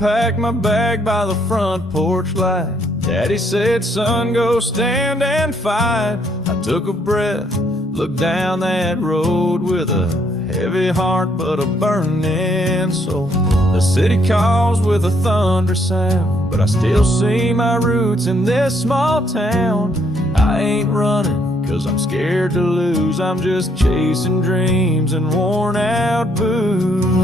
packed my bag by the front porch light. Daddy said, son, go stand and fight. I took a breath, looked down that road with a heavy heart but a burning soul. The city calls with a thunder sound, but I still see my roots in this small town. I ain't running 'cause I'm scared to lose. I'm just chasing dreams and worn out boots.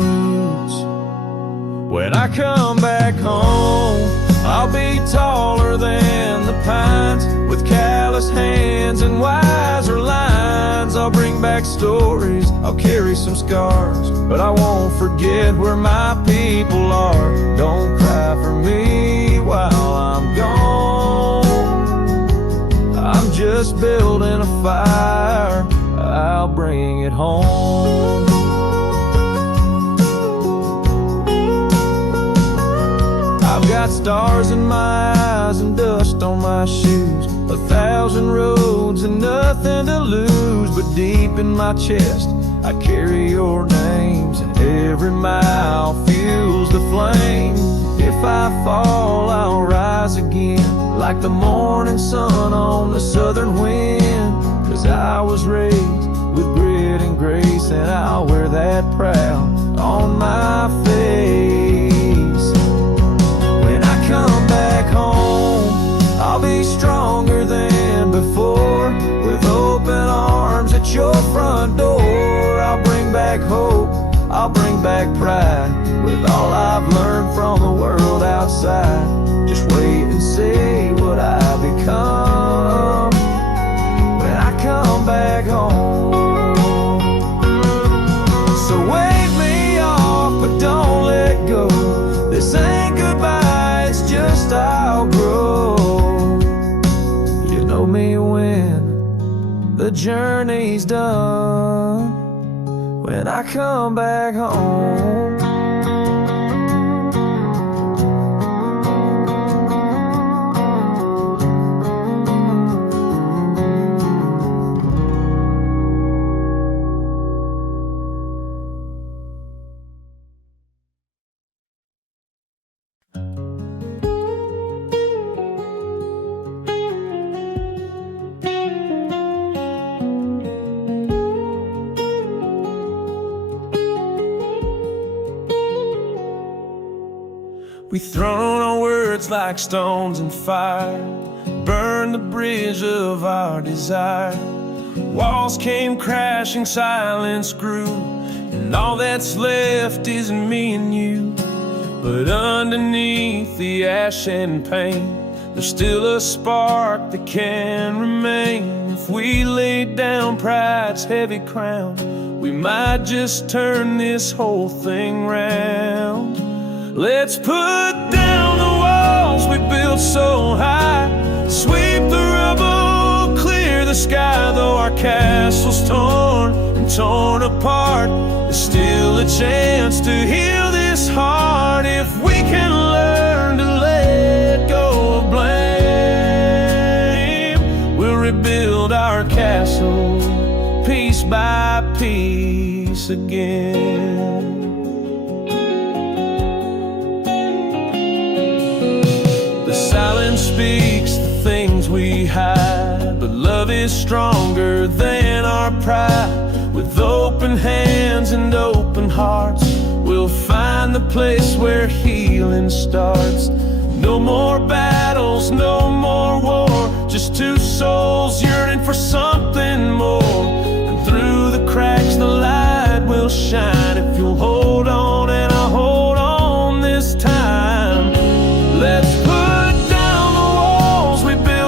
When I come back home, I'll be taller than the pines, with calloused hands and wiser lines. I'll bring back stories, I'll carry some scars, but I won't forget where my people are. Don't cry for me while I'm gone. I'm just building a fire, I'll bring it home. I've got stars in my eyes and dust on my shoes, 1,000 roads and nothing to lose. But deep in my chest, I carry your names, and every mile fuels the flame. If I fall, I'll rise again, like the morning sun on the southern wind. 'Cause I was raised with grit and grace, and I'll wear that proud on my face. When I come back home, I'll be stronger than before, with open arms at your front door. I'll bring back hope, I'll bring back pride, with all I've learned from the world outside. Just wait and see what I become when I come back home. So wave me off, but don't let go. This ain't goodbye, it's just I'll grow. You know me when the journey's done, when I come back home. We've thrown our words like stones in fire, burned the bridge of our desire. Walls came crashing, silence grew, and all that's left is me and you. But underneath the ash and pain, there's still a spark that can remain. If we lay down pride's heavy crown, we might just turn this whole thing round. Let's put down the walls we built so high, sweep the rubble, clear the sky. Though our castle's torn and torn apart, there's still a chance to heal this heart. If we can learn to let go of blame, we'll rebuild our castle piece by piece again. Silence speaks the things we hide, but love is stronger than our pride. With open hands and open hearts, we'll find the place where healing starts. No more battles, no more war, just two souls yearning for something more. And through the cracks the light will shine, if you'll hold on and I'll hold on this time. Let's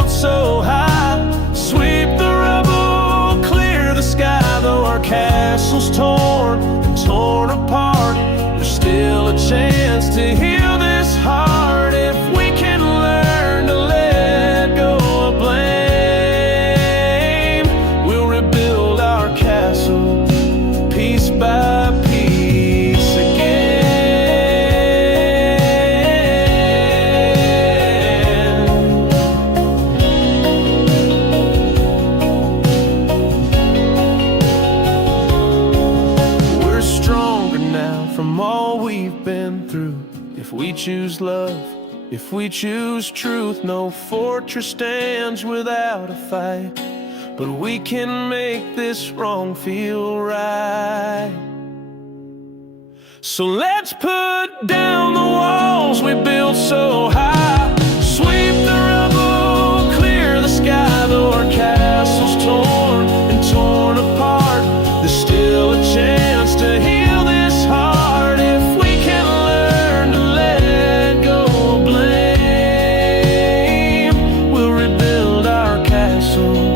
so high, sweep the rubble, clear the sky. Though our castle's torn and torn apart, there's still a chance to heal this heart. If we can learn to let go of blame, we'll rebuild our castle piece by piece. choose love, if we choose truth, no fortress stands without a fight. But we can make this wrong feel right. So let's put down the walls we built so high. Sweep the rubble, clear the sky. Though our castle's torn and torn apart, there's still a chance to heal this heart. If we can learn to let go of blame, we'll rebuild our castle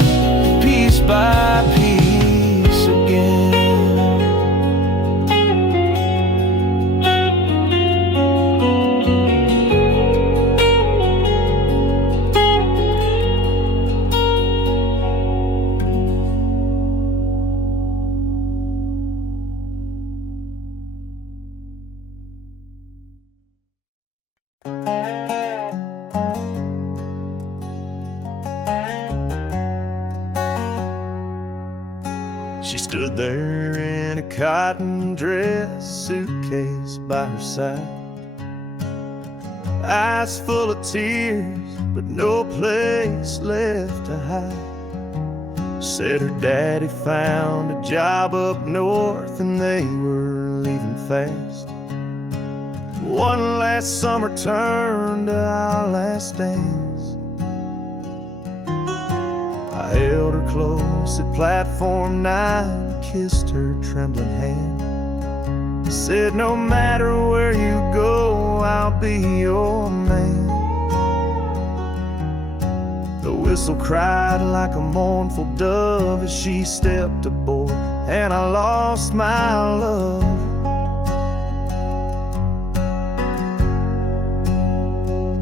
piece by piece again. She stood there in a cotton dress, suitcase by her side, eyes full of tears, but no place left to hide. Said her daddy found a job up north and they were leaving fast. One last summer turned to our last dance. I held her close at platform 9, kissed her trembling hand, said no matter where you go, I'll be your man. The whistle cried like a mournful dove as she stepped aboard, and I lost my love.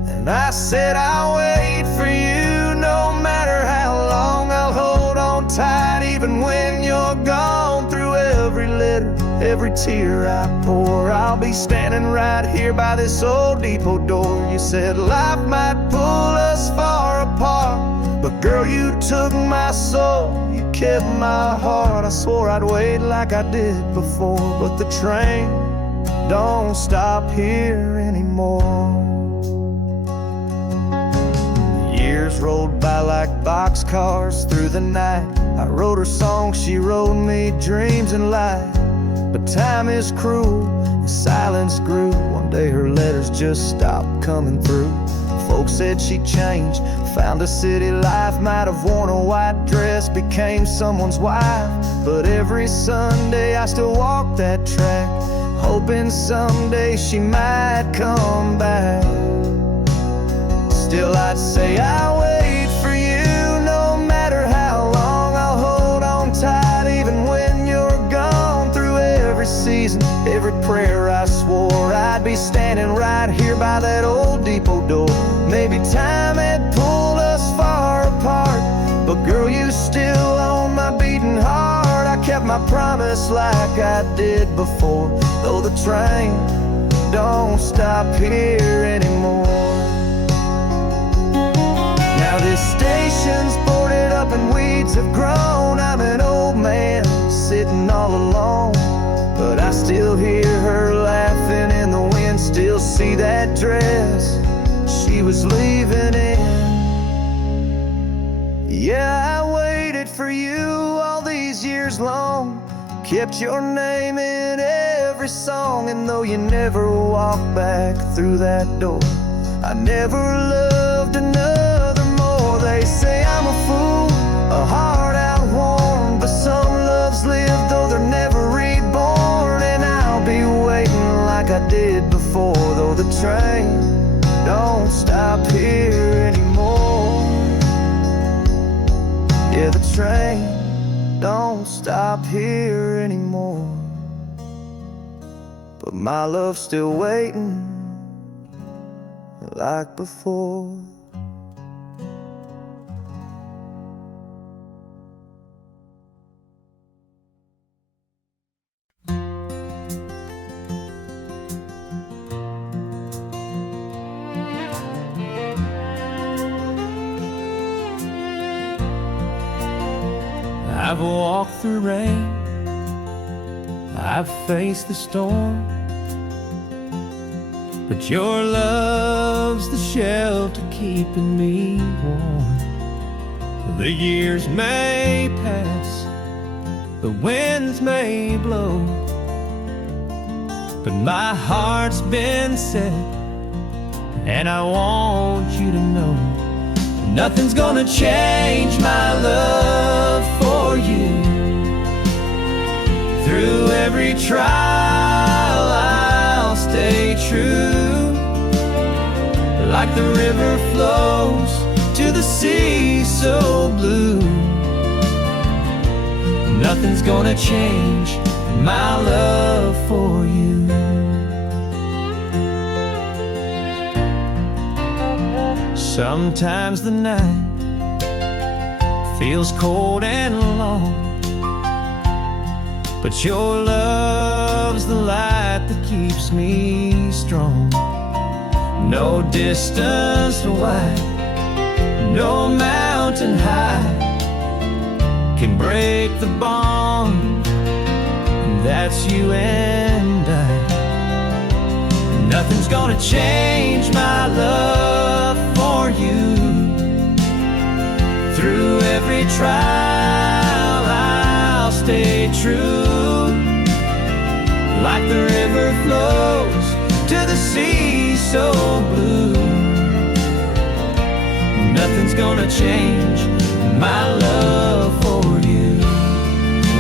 And I said I'll wait for you, no matter how long. I'll hold on tight even when you're gone. Through every letter, every tear I pour, I'll be standing right here by this old depot door. You said life might pull us far apart, but girl, you took my soul, you kept my heart. I swore I'd wait like I did before, but the train don't stop here anymore. Years rolled by like boxcars through the night. I wrote her songs, she wrote me dreams and light. But time is cruel, and silence grew. One day her letters just stopped coming through. Folks said she changed, found a city life, might have worn a white dress, became someone's wife. But every Sunday I still walk that track, hoping someday she might come back. Still I'd say I'll wait for you, no matter how long. I'll hold on tight even when you're gone. Through every season, every prayer, I swore I'd be standing right here by that old depot door. Maybe time had pulled us far apart, but girl, you still own my beating heart. I kept my promise like I did before, though the train don't stop here anymore. Now this station's boarded up and weeds have grown. I'm an old man sitting all alone, but I still hear her laughing in the wind, still see that dress she was leaving in. Yeah, I waited for you all these years long, kept your name in every song. And though you never walked back through that door, I never loved another more. They say I'm a fool, a heart outworn, but some loves live though they're never reborn. And I'll be waiting like I did before, though the train don't stop here anymore. Yeah, the train don't stop here anymore, but my love's still waiting like before. I've walked through rain, I've faced the storm, but your love's the shelter keeping me warm. The years may pass, the winds may blow, but my heart's been set, and I want you to know nothing's gonna change my love for you. Through every trial I'll stay true, like the river flows to the sea so blue. Nothing's gonna change my love for you. Sometimes the night feels cold and long, but your love's the light that keeps me strong. No distance wide, no mountain high can break the bond, and that's you and I. Nothing's gonna change my love for you. Through every trial I'll stay true, like the river flows to the sea so blue. Nothing's gonna change my love for you.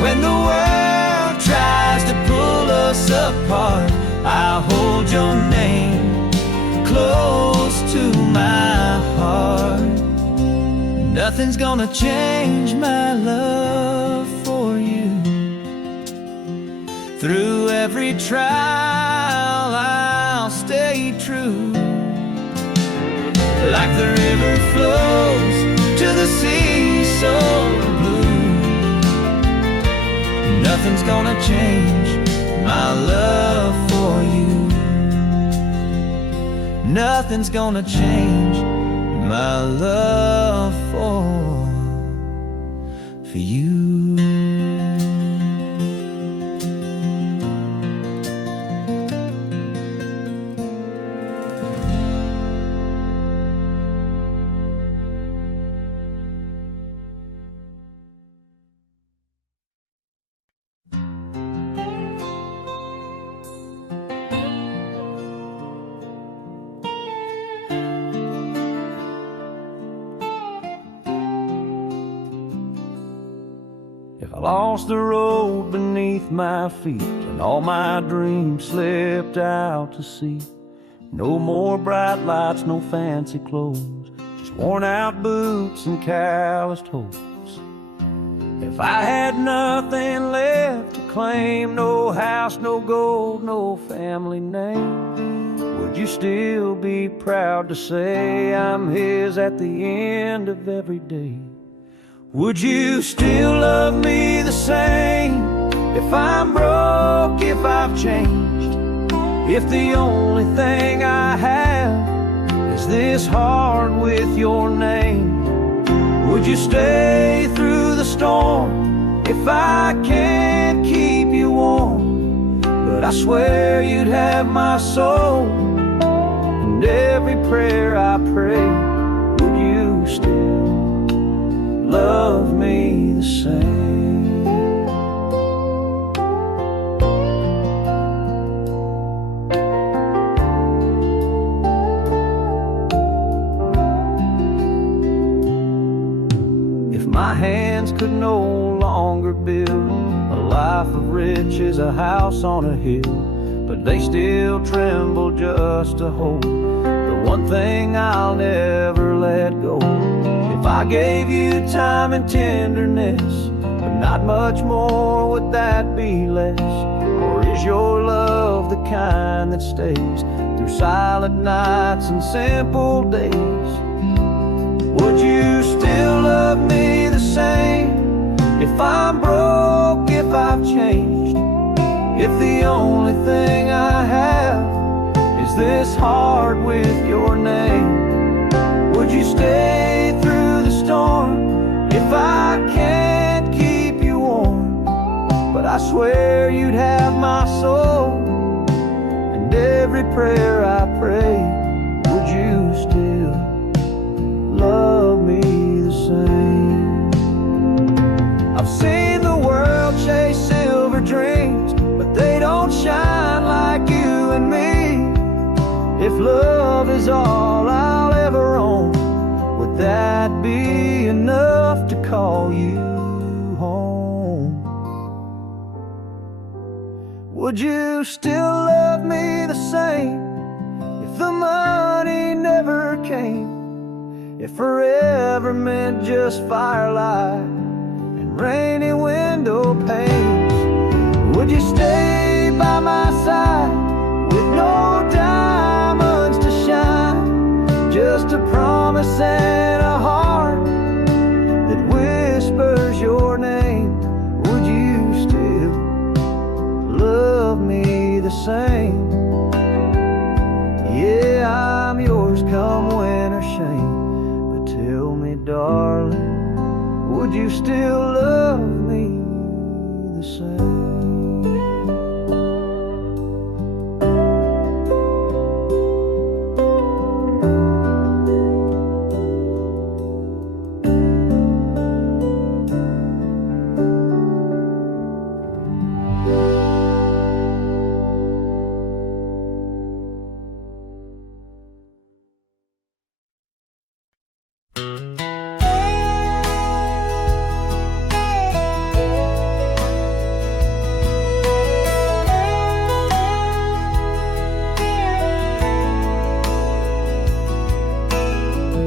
When the world tries to pull us apart, I'll hold your name close to my heart. Nothing's gonna change my love for you. Through every trial I'll stay true, like the river flows to the sea so blue. Nothing's gonna change my love for you. Nothing's gonna change my love for you. If I lost the road beneath my feet and all my dreams slipped out to sea, no more bright lights, no fancy clothes, just worn out boots and calloused hopes. If I had nothing left to claim, no house, no gold, no family name, would you still be proud to say I'm his at the end of every day? Would you still love me the same if I'm broke, if I've changed, if the only thing I have is this heart with your name? Would you stay through the storm if I can't keep you warm? But I swear you'd have my soul, and every prayer I pray. Would you still love me the same? If my hands could no longer build a life of riches, a house on a hill, but they still tremble just to hold the one thing I'll never let go. If I gave you time and tenderness, but not much more, would that be less? Or is your love the kind that stays through silent nights and simple days? Would you still love me the same if I'm broke, if I've changed, if the only thing I have is this heart with your name? Would you stay through the storm if I can't keep you warm? But I swear you'd have my soul, and every prayer I pray. would you still love me the same if the money never came? If forever meant just firelight and rainy window panes, would you stay by my side with no diamonds to shine? Just a promise and a heart that whispers your name. Would you still love me the same? Yeah, I'm yours come win or shame. But tell me, darling, would you still love me the same?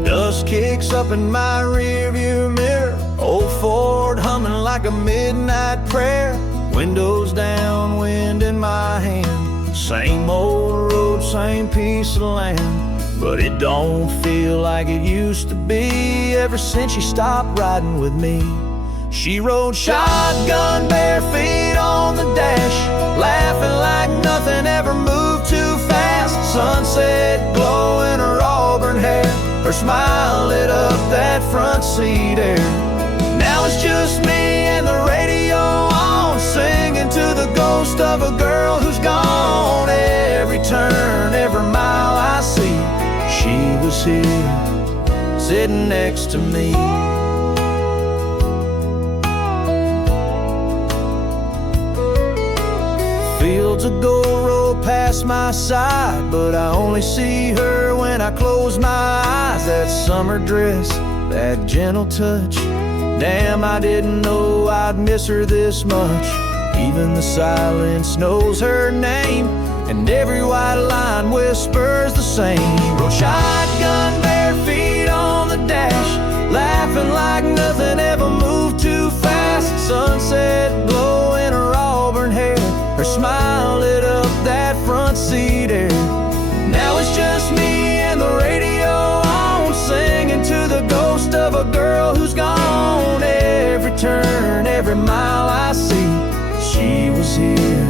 Dust kicks up in my rearview mirror, old Ford humming like a midnight prayer. Windows down, wind in my hand. Same old road, same piece of land, but it don't feel like it used to be. Ever since she stopped riding with me, she rode shotgun, bare feet on the dash, laughing like nothing ever moved too fast. Sunset glow in her auburn hair, her smile lit up that front seat air. Now it's just me and the radio on, singing to the ghost of a girl who's gone. Every turn, every mile I see, she was here, sitting next to me. Fields of gold roll past my side, but I only see her when I close my eyes. That summer dress, that gentle touch, damn, I didn't know I'd miss her this much. Even the silence knows her name, and every white line whispers the same. She rode shotgun, bare feet on the dash, laughing like nothing ever moved too fast. Sunset glow in her auburn hair, her smile lit up that front seat air. Now it's just me and the radio on, singing to the ghost of a girl who's gone. Every turn, every mile I see, she was here,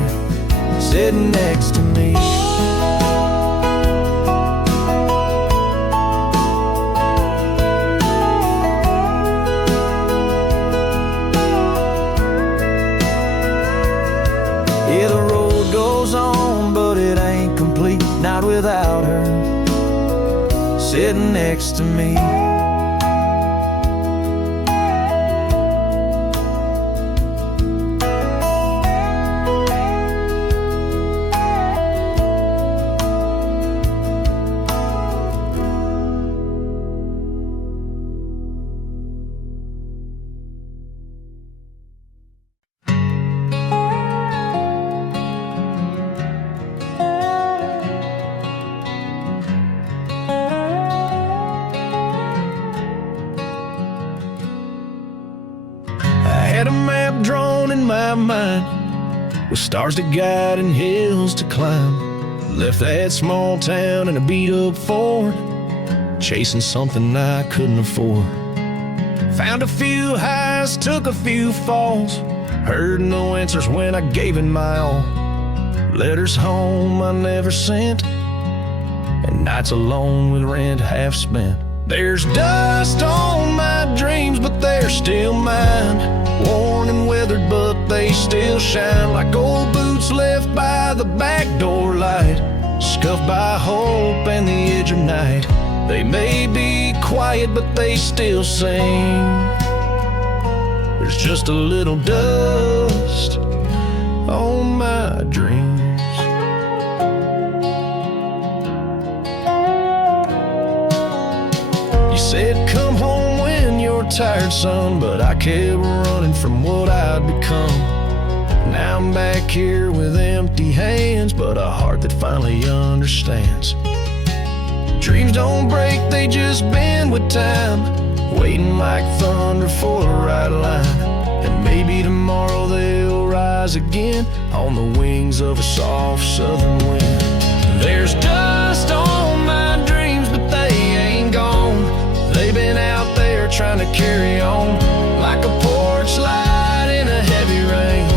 sitting next to me. Yeah, the road goes on, but it ain't complete, not without her, sitting next to me. Had a map drawn in my mind, with stars to guide and hills to climb. Left that small town in a beat-up Ford, chasing something I couldn't afford. Found a few highs, took a few falls, heard no answers when I gave it my all. Letters home I never sent, and nights alone with rent half spent. There's dust on my dreams, but they're still mine. Worn and weathered, but they still shine like old boots left by the back door light, scuffed by hope and the edge of night. They may be quiet, but they still sing. There's just a little dust on my dreams. You said come home when you're tired, son, but I kept running from what I'd become. Now I'm back here with empty hands, but a heart that finally understands. Dreams don't break, they just bend with time, waiting like thunder for the right line. And maybe tomorrow they'll rise again on the wings of a soft southern wind. There's dust on my dreams, but they ain't gone. They've been out there trying to carry on, like a porch light in a heavy rain,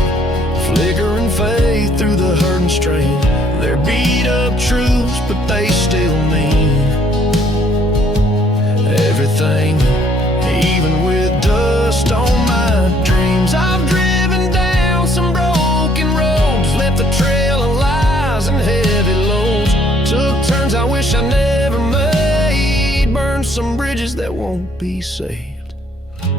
flickering faith through the hurt and strain. They're beat up truths, but they still mean everything, even with dust on my dreams. I've driven down some broken roads, left a trail of lies and heavy loads, took turns I wish I never made, burned some bridges that won't be saved.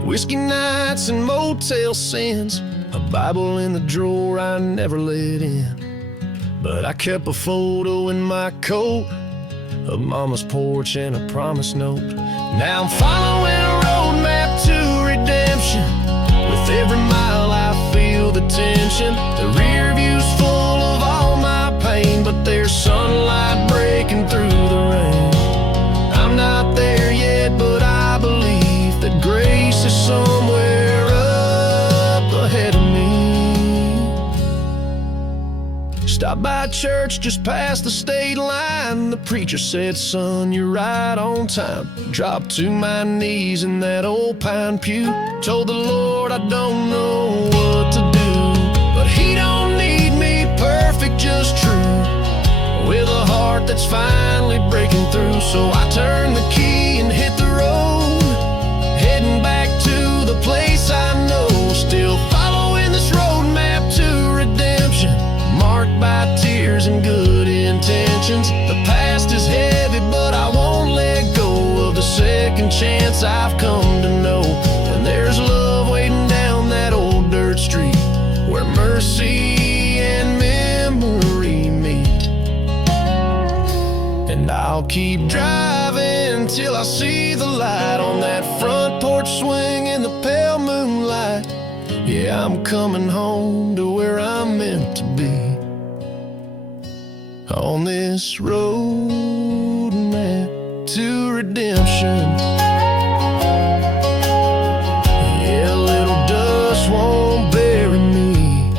Whiskey nights and motel sins, a Bible in the drawer I never let in, but I kept a photo in my coat of Mama's porch and a promise note. Now I'm following a roadmap to redemption. With every mile I feel the tension. The rear view's full of all my pain, but there's sunlight breaking through the rain. I'm not there yet, but I believe that grace is somewhere up ahead of me. Stopped by church just past the state line. The preacher said, "Son, you're right on time." Dropped to my knees in that old pine pew, told the Lord I don't know what to do, but He don't need me perfect, just true, with a heart that's finally breaking through. So I turned the key and hit the road, heading back to the place I know, still following this roadmap to redemption, marked by tears and good intentions. The past is heavy, but I won't let go of the second chance I've come to know. And there's love waiting down that old dirt street, where mercy and memory meet. And I'll keep driving till I see the light on that front porch swing in the pale moonlight. Yeah, I'm coming home to where I'm meant to be, on this road map to redemption. Yeah, a little dust won't bury me.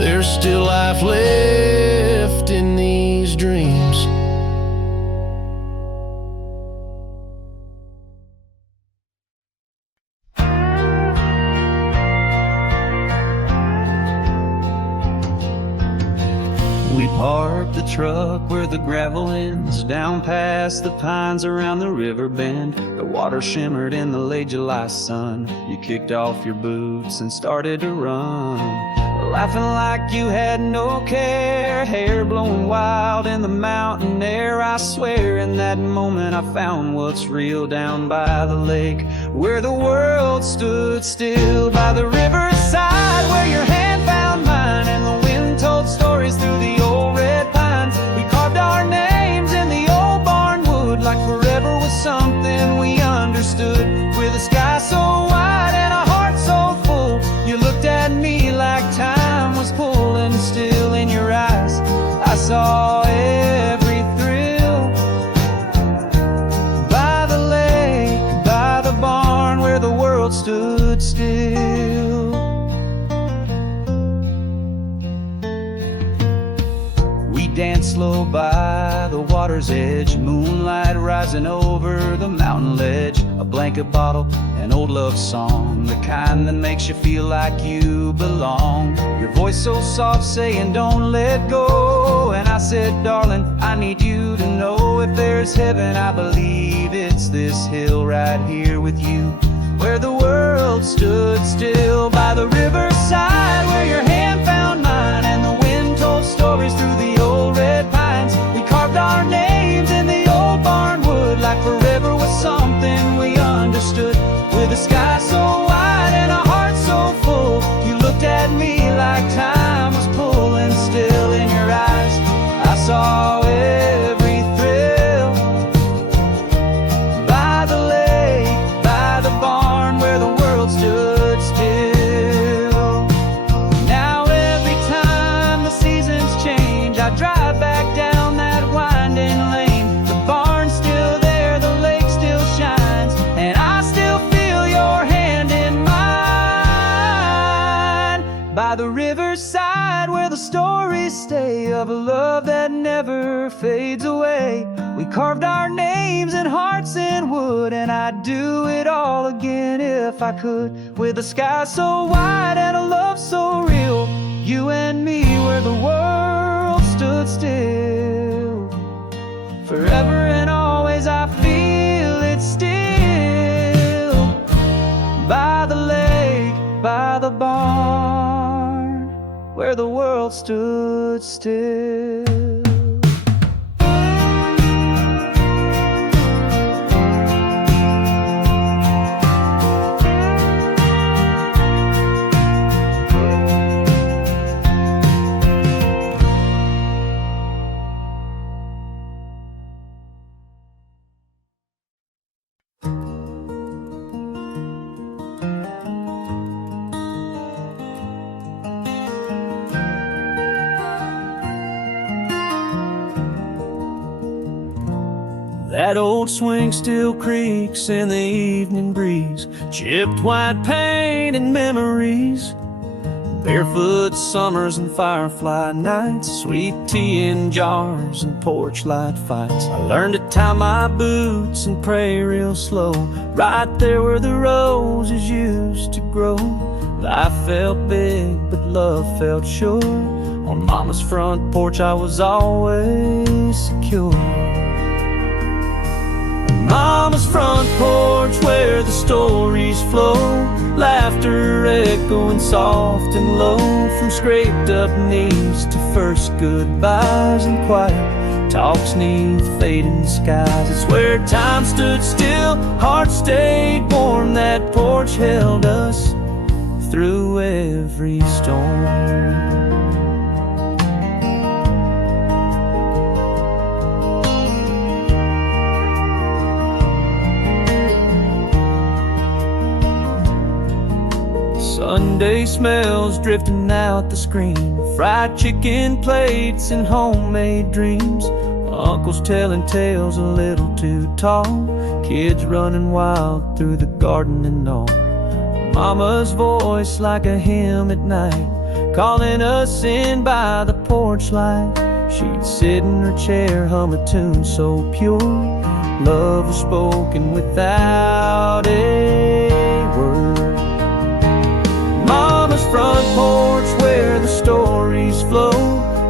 There's still life left in these dreams. We parked the truck where the gravel ends, down past the pines around the river bend. The water shimmered in the late July sun. You kicked off your boots and started to run, laughing like you had no care, hair blowing wild in the mountain air. I swear in that moment I found what's real, down by the lake where the world stood still, by the riverside where your hand found mine and the wind told stories through the old red pines. We carved our names in the old barn wood, like forever was something we understood, with a sky so wide and a heart so full. You looked at me like time was pulling still in your eyes. I saw every thrill, by the lake, by the barn where the world stood still. We danced slow by the water's edge, moonlight rising over the mountain ledge. A blanket bottle, an old love song, the kind that makes you feel like you belong. Your voice so soft saying don't let go, and I said, darling, I need you to know, if there's heaven I believe it's this hill right here with you, where the world stood still, by the riverside where your hand found mine and the wind told stories through the old red pines. We carved our names in the old barn wood, like forever was something we understood, with a sky so wide and a heart so full. You looked at me like time was pulling still in your eyes. I saw every thrill, by the lake, by the barn where the world stood still. stories stay of a love that never fades away. We carved our names and hearts in wood, and I'd do it all again if I could. With a sky so wide and a love so real, you and me where the world stood still. Forever and always I feel it still. By the lake, by the barn, where the world stood still. That old swing still creaks in the evening breeze, chipped white paint and memories, barefoot summers and firefly nights, sweet tea in jars and porch light fights. I learned to tie my boots and pray real slow, right there where the roses used to grow. Life felt big, but love felt sure. On Mama's front porch I was always secure. Mama's front porch where the stories flow, laughter echoing soft and low, from scraped up knees to first goodbyes and quiet talks neath fading skies. It's where time stood still, hearts stayed warm, that porch held us through every storm. Sunday smells drifting out the screen, fried chicken plates and homemade dreams, uncles telling tales a little too tall, kids running wild through the garden and all. Mama's voice like a hymn at night, calling us in by the porch light. She'd sit in her chair, hum a tune so pure, love was spoken without a word. Mama's front porch where the stories flow,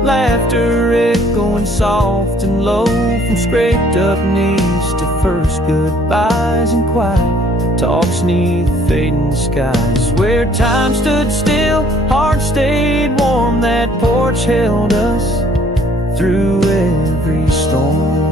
laughter echoing soft and low, from scraped up knees to first goodbyes and quiet talks neath fading skies. Where time stood still, hearts stayed warm, that porch held us through every storm.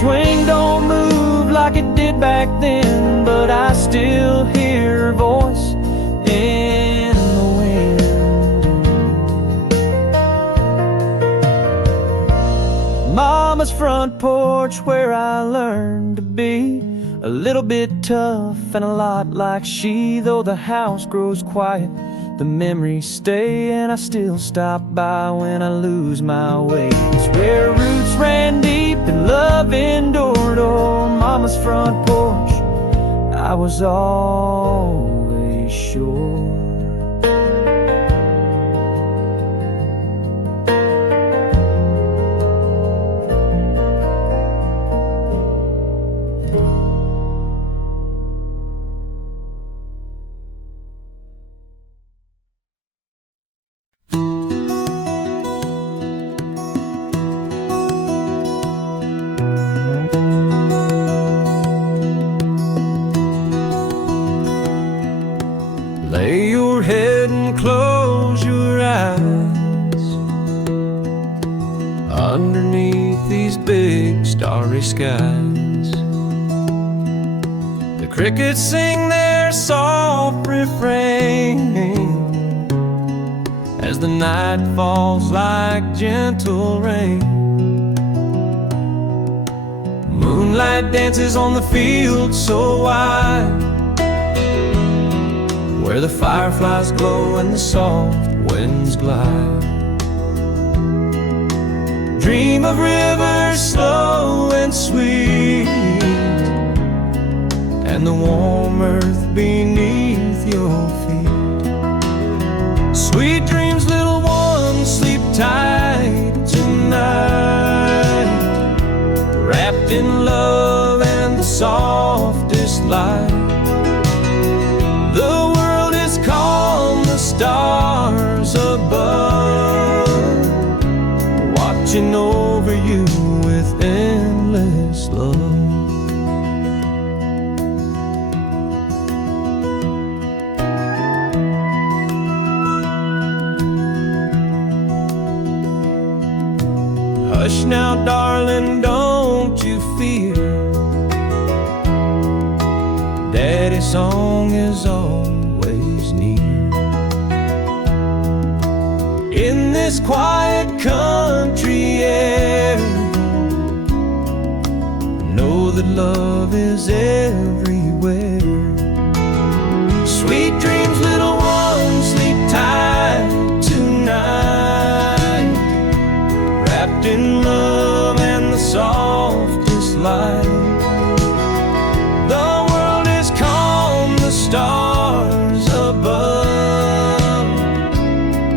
Swing don't move like it did back then, but I still hear her voice in the wind. Mama's front porch where I learned to be a little bit tough and a lot like she. Though the house grows quiet, the memories stay, and I still stop by when I lose my way. It's where roots ran deep and love endured. On Mama's front porch I was always sure. Lay your head and close your eyes underneath these big starry skies. The crickets sing their soft refrain as the night falls like gentle rain. Moonlight dances on the field so wide, where the fireflies glow and the soft winds glide. Dream of rivers slow and sweet, and the warm earth beneath your feet. Sweet dreams, little one, sleep tight tonight, wrapped in love and the softest light. The world is calm, the stars above, watching over you with endless love. Hush now, darling, don't you fear. Daddy's song is always near. In this quiet country air, know that love is everywhere. Sweet dreams, little one, sleep tight tonight, wrapped in love and the softest light. The world is calm, the stars above,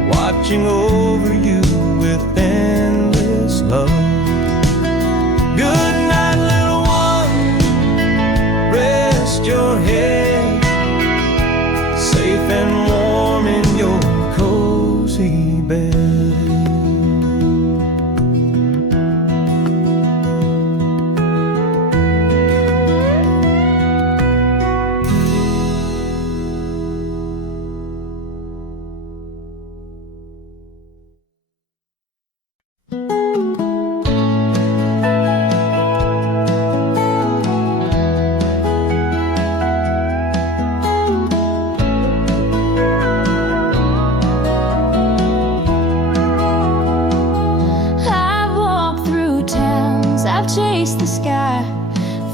watching over you with endless love. Good night, little one, rest your head, safe and warm in your cozy bed. I've chased the sky,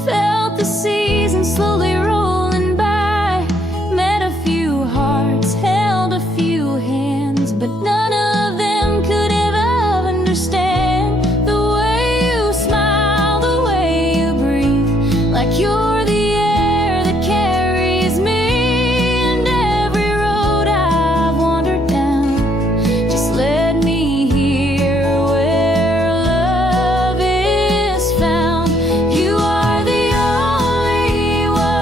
felt the seasons slowly rolling by, met a few hearts, held a few hands, but none of them could ever understand the way you smile, the way you breathe, like you're the air that carries me. And every road I've wandered down just led me here where love is found. You are the only one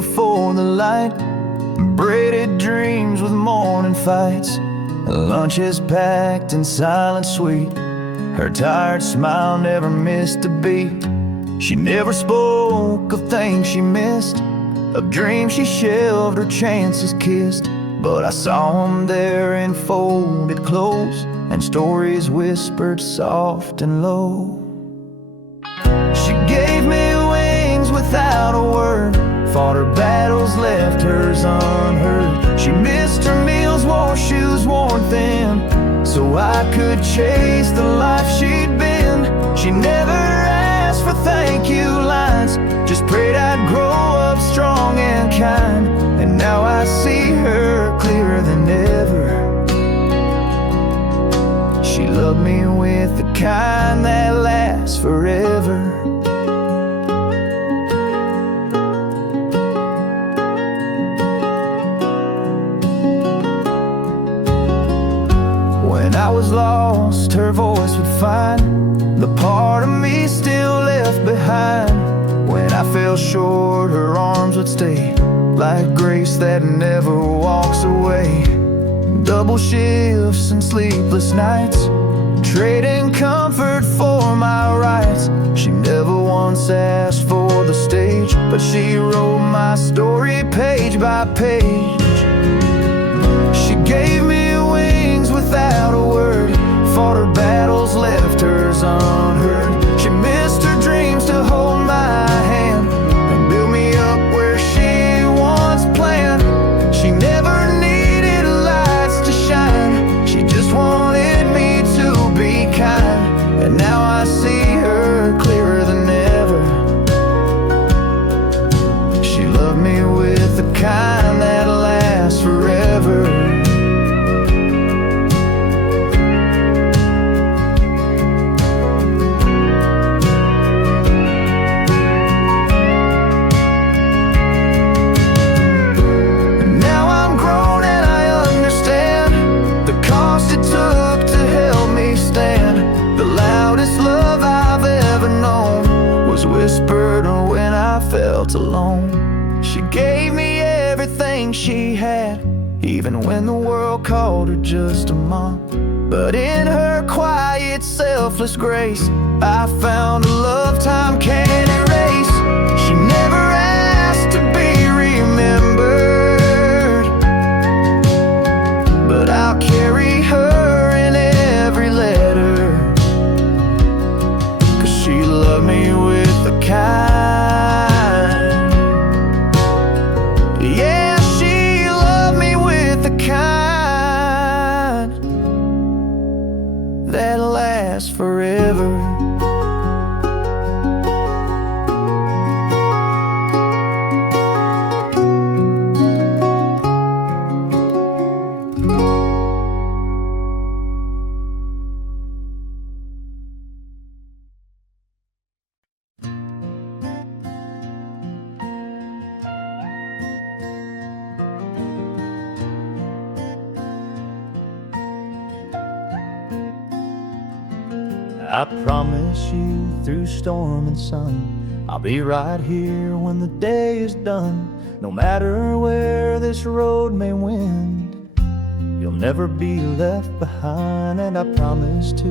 before the light, braided dreams with morning fights. Lunches packed and silent sweet, her tired smile never missed a beat. She never spoke of things she missed, of dreams she shelved or chances kissed. But I saw them there in folded clothes, and stories whispered soft and low. She gave me wings without a word, fought her battles, left hers unheard. She missed her meals, wore shoes worn thin, so I could chase the life she'd been. She never asked for thank you lines, just prayed I'd grow up strong and kind. And now I see her clearer than ever. She loved me with the kind that lasts forever. When I was lost, her voice would find the part of me still left behind. When I fell short, her arms would stay, like grace that never walks away. Double shifts and sleepless nights, trading comfort for my rights. She never once asked for the stage, but she wrote my story page by page. She gave me wings without a word, fought her battles, left hers unheard. She missed her dreams to hold my hand and build me up where she once planned. She never needed lights to shine, she just wanted me to be kind. And now I see her clearer than ever. She loved me with the kind that lasts forever. Whispered when I felt alone. She gave me everything she had, even when the world called her just a mom. But in her quiet, selfless grace, I found a love time can't erase. She never asked to be remembered, but I'll carry her in every letter, 'cause she loved me with the kind. Yeah, she loved me with the kind that lasts forever. I promise you, through storm and sun, I'll be right here when the day is done. No matter where this road may wend, you'll never be left behind. And I promise to,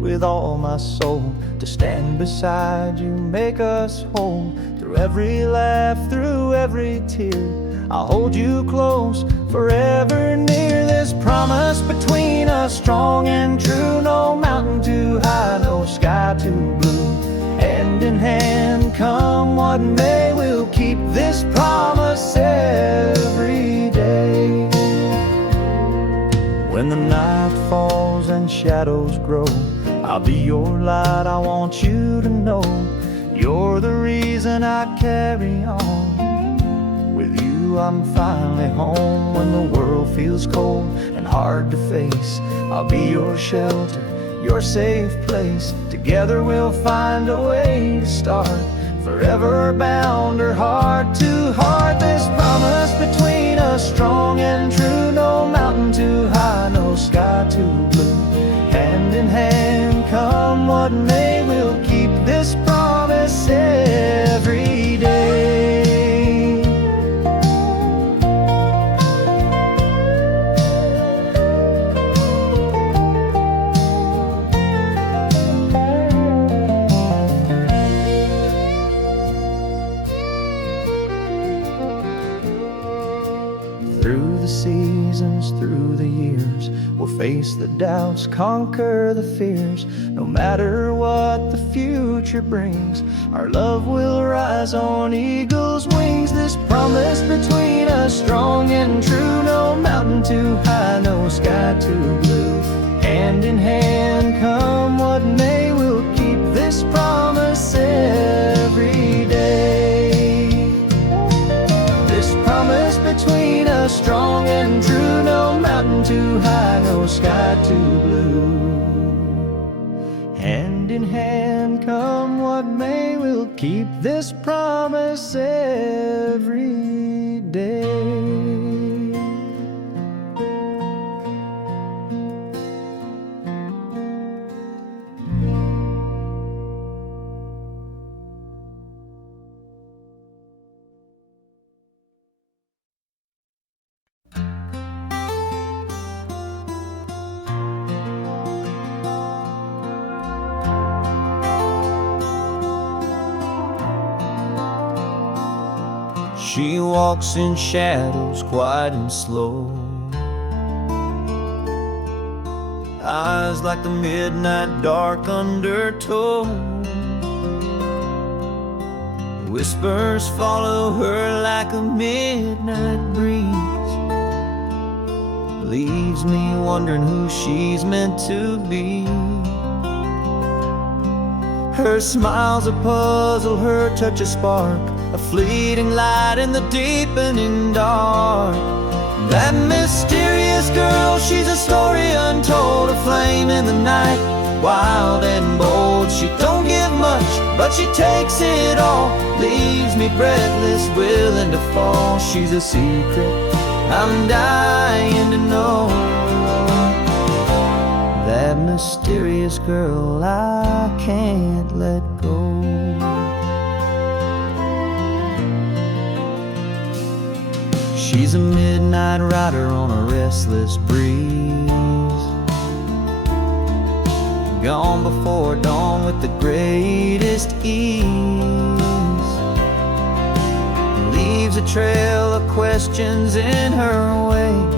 with all my soul, to stand beside you, make us whole. Through every laugh, through every tear, I'll hold you close, forever near. This promise between us, strong and true. No mountain too high, no sky too blue. Hand in hand, come what may, we'll keep this promise every day. When the night falls and shadows grow, I'll be your light, I want you to know. You're the reason I carry on. With you I'm finally home. When the world feels cold and hard to face, I'll be your shelter, your safe place. Together we'll find a way to start, forever bound or heart to heart. This promise between us, strong and true. No mountain too high, no sky too blue. Hand in hand, come what may, we'll keep this promise every day. Through the seasons, through the years, we'll face the doubts, conquer the fears. No matter what the future brings, our love will rise on eagle's wings. This promise between us, strong and true. No mountain too high, no sky too blue. Hand in hand, come what may, we'll keep this promise every day. This promise between us, strong and true. No mountain too high, no sky too blue. Hand in hand, come what may, we'll keep this promise every day. She walks in shadows, quiet and slow. Eyes like the midnight dark undertow. Whispers follow her like a midnight breeze. Leaves me wondering who she's meant to be. Her smile's a puzzle, her touch a spark, a fleeting light in the deepening dark. That mysterious girl, she's a story untold, a flame in the night, wild and bold. She don't give much, but she takes it all, leaves me breathless, willing to fall. She's a secret I'm dying to know. That mysterious girl I can't let go. She's a midnight rider on a restless breeze, gone before dawn with the greatest ease. Leaves a trail of questions in her wake,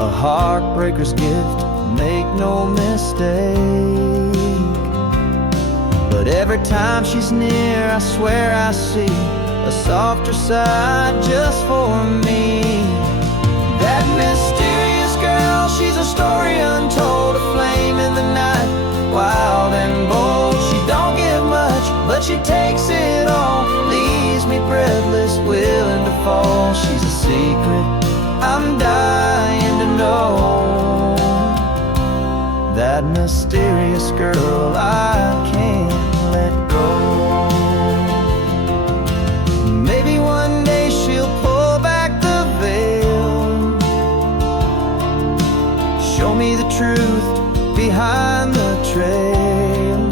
a heartbreaker's gift, make no mistake. But every time she's near, I swear I see a softer side just for me. That mysterious girl, she's a story untold, a flame in the night, wild and bold. She don't give much, but she takes it all, leaves me breathless, willing to fall. She's a secret I'm dying to know. That mysterious girl I can't let go. Maybe one day she'll pull back the veil, show me the truth behind the trail.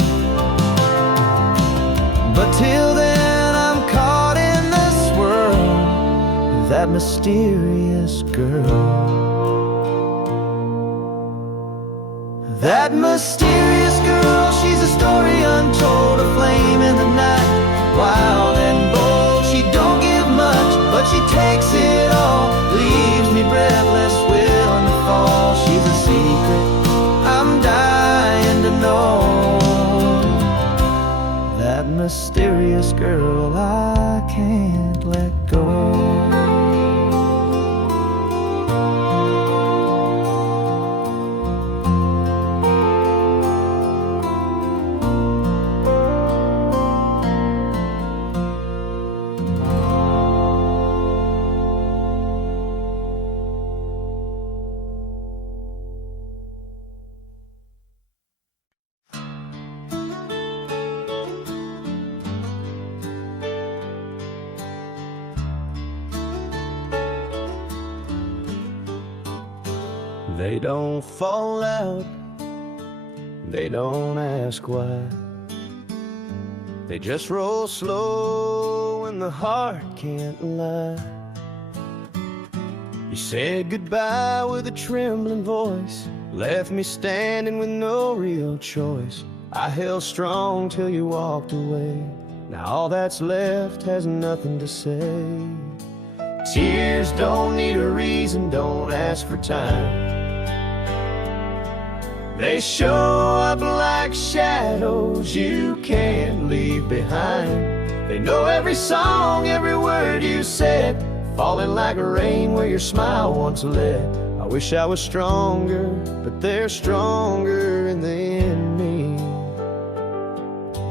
But till then I'm caught in the swirl of that mysterious girl. That mysterious girl, she's a story untold, a flame in the night, wild and bold. She don't give much, but she takes it all, leaves me breathless, willing to fall. She's a secret I'm dying to know. That mysterious girl I can't let go. They don't fall out, they don't ask why. They just roll slow when the heart can't lie. You said goodbye with a trembling voice, left me standing with no real choice. I held strong till you walked away. Now all that's left has nothing to say. Tears don't need a reason, don't ask for time. They show up like shadows you can't leave behind. They know every song, every word you said, falling like rain where your smile once led. I wish I was stronger, but they're stronger than me.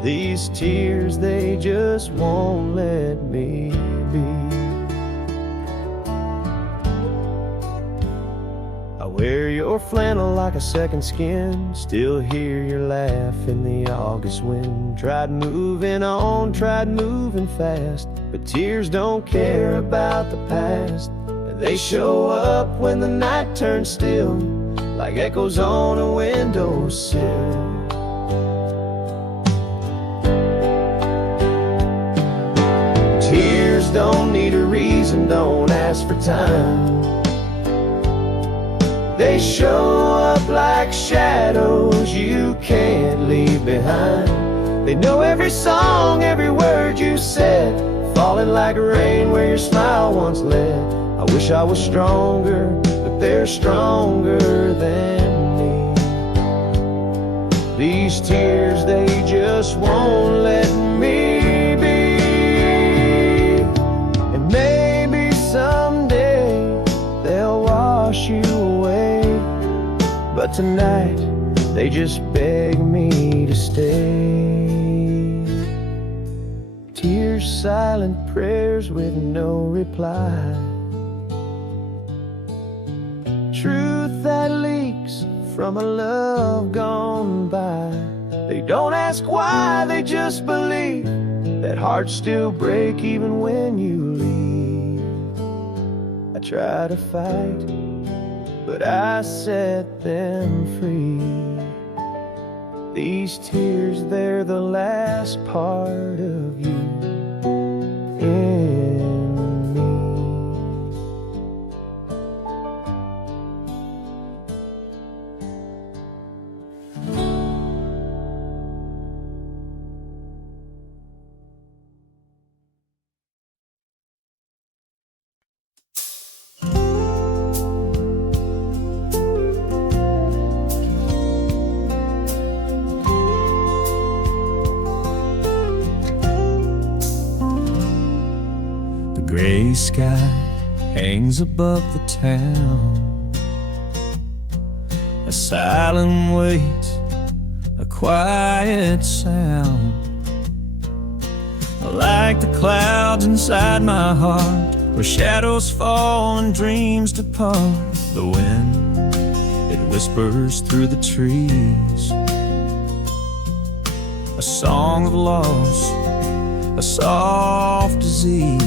These tears, they just won't let me be. I wear your flannel like a second skin, still hear your laugh in the August wind. Tried moving on, tried moving fast, but tears don't care about the past. They show up when the night turns still, like echoes on a windowsill. Tears don't need a reason, don't ask for time. They show up like shadows you can't leave behind. They know every song, every word you said, falling like rain where your smile once led. I wish I was stronger, but they're stronger than me. These tears, they just won't let me be. And maybe someday they'll wash you away, but tonight they just beg me to stay. Tears, silent prayers with no reply. Truth that leaks from a love gone by. They don't ask why, they just believe that hearts still break even when you leave. I try to fight, but I set them free. These tears, they're the last part of you in me. Gray sky hangs above the town, a silent weight, a quiet sound. Like the clouds inside my heart, where shadows fall and dreams depart. The wind, it whispers through the trees, a song of loss, a soft disease.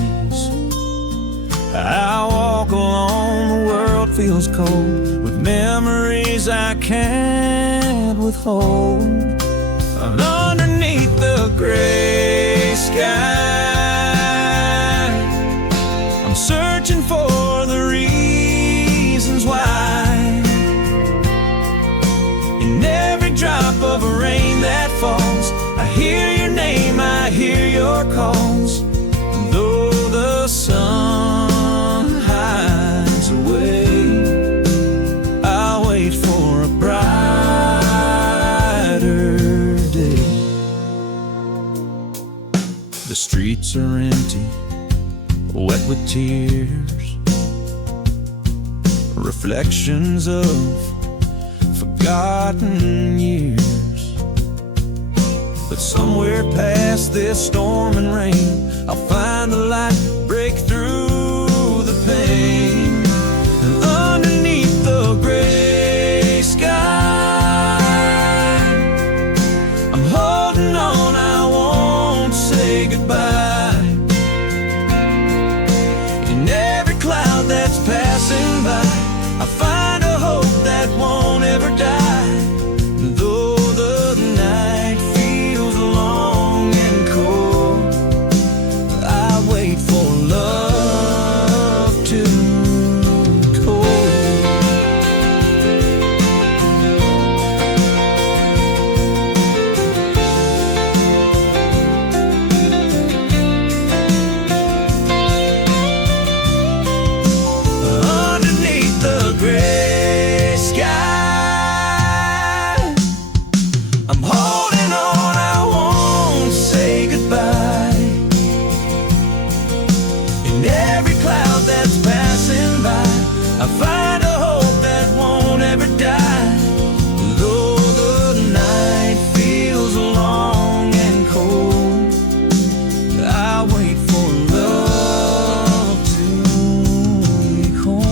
I walk alone, the world feels cold, with memories I can't withhold. And underneath the gray sky, I'm searching for the reasons why. In every drop of rain that falls, I hear your name, I hear your calls. Though the sun hides away, I'll wait for a brighter day. The streets are empty, wet with tears, reflections of forgotten years. But somewhere past this storm and rain, I'll find the light, break through the pain. And underneath the gray sky, I'm holding on, I won't say goodbye. In every cloud that's passing by, I find a hope that won't ever die. Though the night feels long and cold, I wait for love. love that's passing by. I find a hope that won't ever die. Though the night feels long and cold, I wait for love to be home.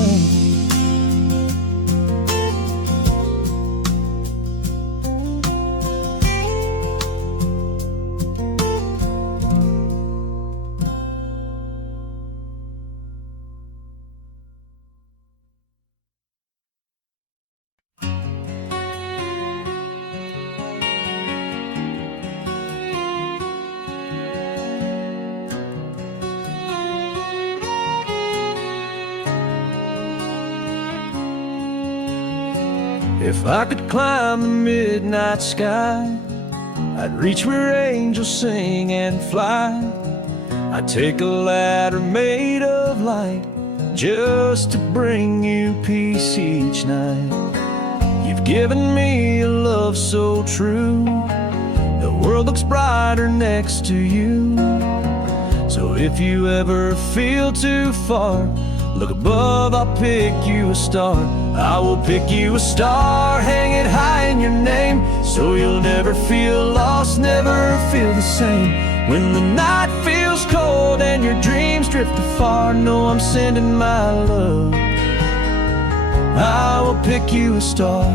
If I could climb the midnight sky, I'd reach where angels sing and fly. I'd take a ladder made of light just to bring you peace each night. You've given me a love so true, the world looks brighter next to you. So if you ever feel too far, look above, I'll pick you a star. I will pick you a star, hang it high in your name, so you'll never feel lost, never feel the same. When the night feels cold and your dreams drift afar, know I'm sending my love. I will pick you a star.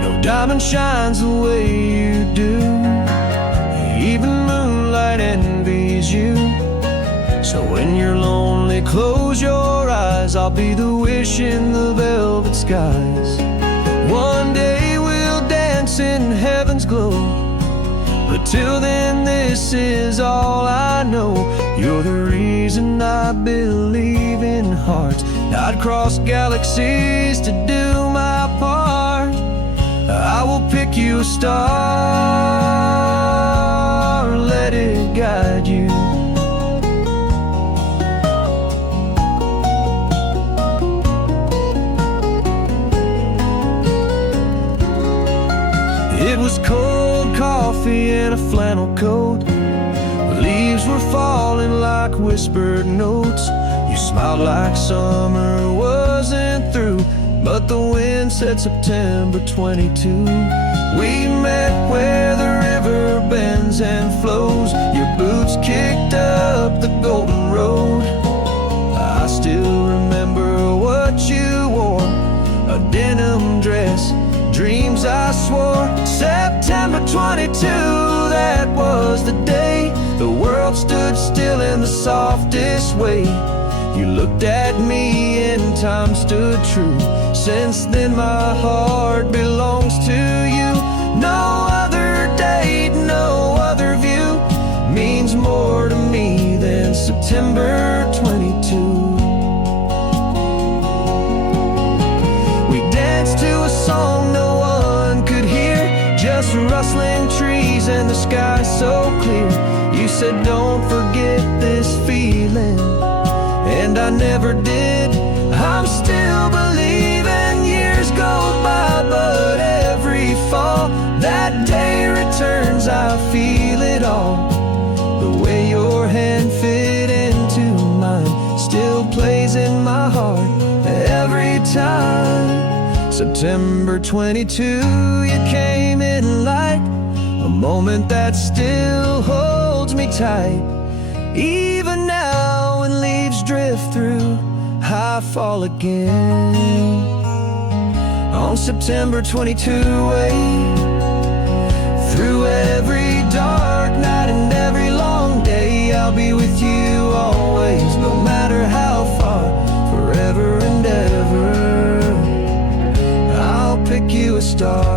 No diamond shines the way you do, even moonlight envies you. So when you're lonely, close your eyes, I'll be the wish in the velvet skies. One day we'll dance in heaven's glow, but till then this is all I know. You're the reason I believe in hearts. I'd cross galaxies to do my part. I will pick you a star, let it guide you. It was cold coffee and a flannel coat. Leaves were falling like whispered notes. You smiled like summer wasn't through, but the wind said September 22. We met where the river bends and flows. Your boots kicked up the golden road. I still remember what you wore, a denim dress, dreams I swore. September 22, that was the day the world stood still in the softest way. You looked at me and time stood true. Since then my heart belongs to you. No other date, no other view means more to me than September 22. We danced to a song no one could hear, just rustling trees and the sky so clear. You said don't forget this feeling, and I never did. I'm still believing. Years go by, but every fall that day returns, I feel it all. The way your hand fit into mine still plays in my heart every time. September 22, you came in like a moment that still holds me tight. Even now when leaves drift through, I fall again. On September 22, through every dark night and every long day, I'll be with you always, no matter how far, forever and ever. I'll pick you a star.